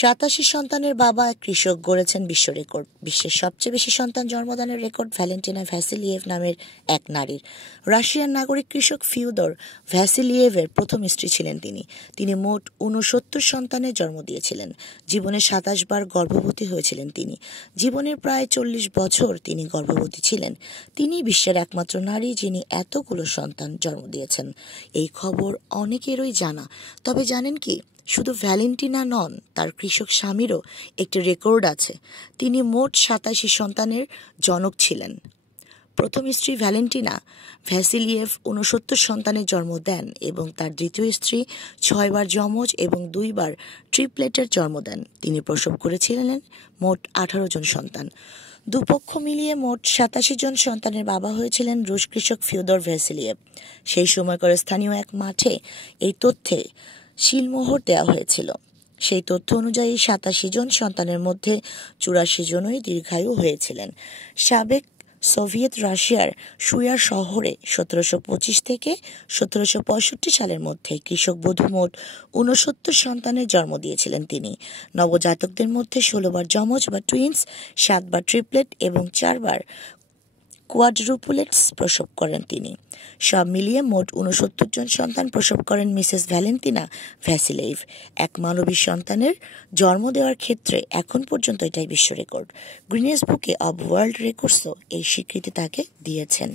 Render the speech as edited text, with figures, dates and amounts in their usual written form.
87 সন্তানের বাবা এক কৃষক গড়েছেন বিশ্ব রেকর্ড। বিশ্বের সবচেয়ে বেশি সন্তান জন্মদানের রেকর্ড ভ্যালেন্টিনা ভ্যাসিলিয়েভ নামের এক নারীর। রাশিয়ার নাগরিক কৃষক ফিওদর ভ্যাসিলিয়েভের প্রথম স্ত্রী ছিলেন তিনি। তিনি মোট 69 সন্তানের জন্ম দিয়েছিলেন। জীবনে 27 বার গর্ভবতী হয়েছিলেন তিনি। জীবনের প্রায় 40 বছর তিনি গর্ভবতী ছিলেন। তিনি বিশ্বের একমাত্র নারী যিনি এতগুলো সন্তান জন্ম দিয়েছেন। এই খবর অনেকেরই জানা, তবে জানেন কি, শুধু ভ্যালেন্টিনা নন, তার কৃষক স্বামীরও একটি রেকর্ড আছে। তিনি মোট 87 সন্তানের জনক ছিলেন। প্রথম স্ত্রী ভ্যালেন্টিনা ভ্যাসিলিয়েভ 69 সন্তানের জন্ম দেন এবং তার দ্বিতীয় স্ত্রী 6 বার যমজ এবং 2 বার ট্রিপলেটের জন্ম দেন। তিনি প্রসব করেছিলেন মোট 18 জন সন্তান। দুপক্ষ মিলিয়ে মোট 87 জন সন্তানের বাবা হয়েছিলেন রুশ কৃষক ফিওদর ভ্যাসিলিয়েভ। সেই সময়কার স্থানীয় এক মাঠে এই তথ্যে শিলমোহর দেওয়া হয়েছিল। সেই তথ্য অনুযায়ী 87 জন সন্তানের মধ্যে 84 জনই দীর্ঘায়ু হয়েছিলেন। সাবেক সোভিয়েত রাশিয়ার সুয়ার শহরে 1725 থেকে 1765 সালের মধ্যে কৃষক বধূ মোট 69 সন্তানের জন্ম দিয়েছিলেন তিনি। নবজাতকদের মধ্যে 16 বার যমজ বা টুইন্স, 7 বার ট্রিপলেট এবং 4 বার কোয়াড্রুপুলেটস প্রসব করেন তিনি। সব মিলিয়ে মোট 69 জন সন্তান প্রসব করেন মিসেস ভ্যালেন্টিনা ভ্যাসিলিয়েভ। এক মানবী সন্তানের জন্ম দেওয়ার ক্ষেত্রে এখন পর্যন্ত এটাই বিশ্ব রেকর্ড। গিনেস বুকে অব ওয়ার্ল্ড রেকর্ডসও এই স্বীকৃতি তাকে দিয়েছেন।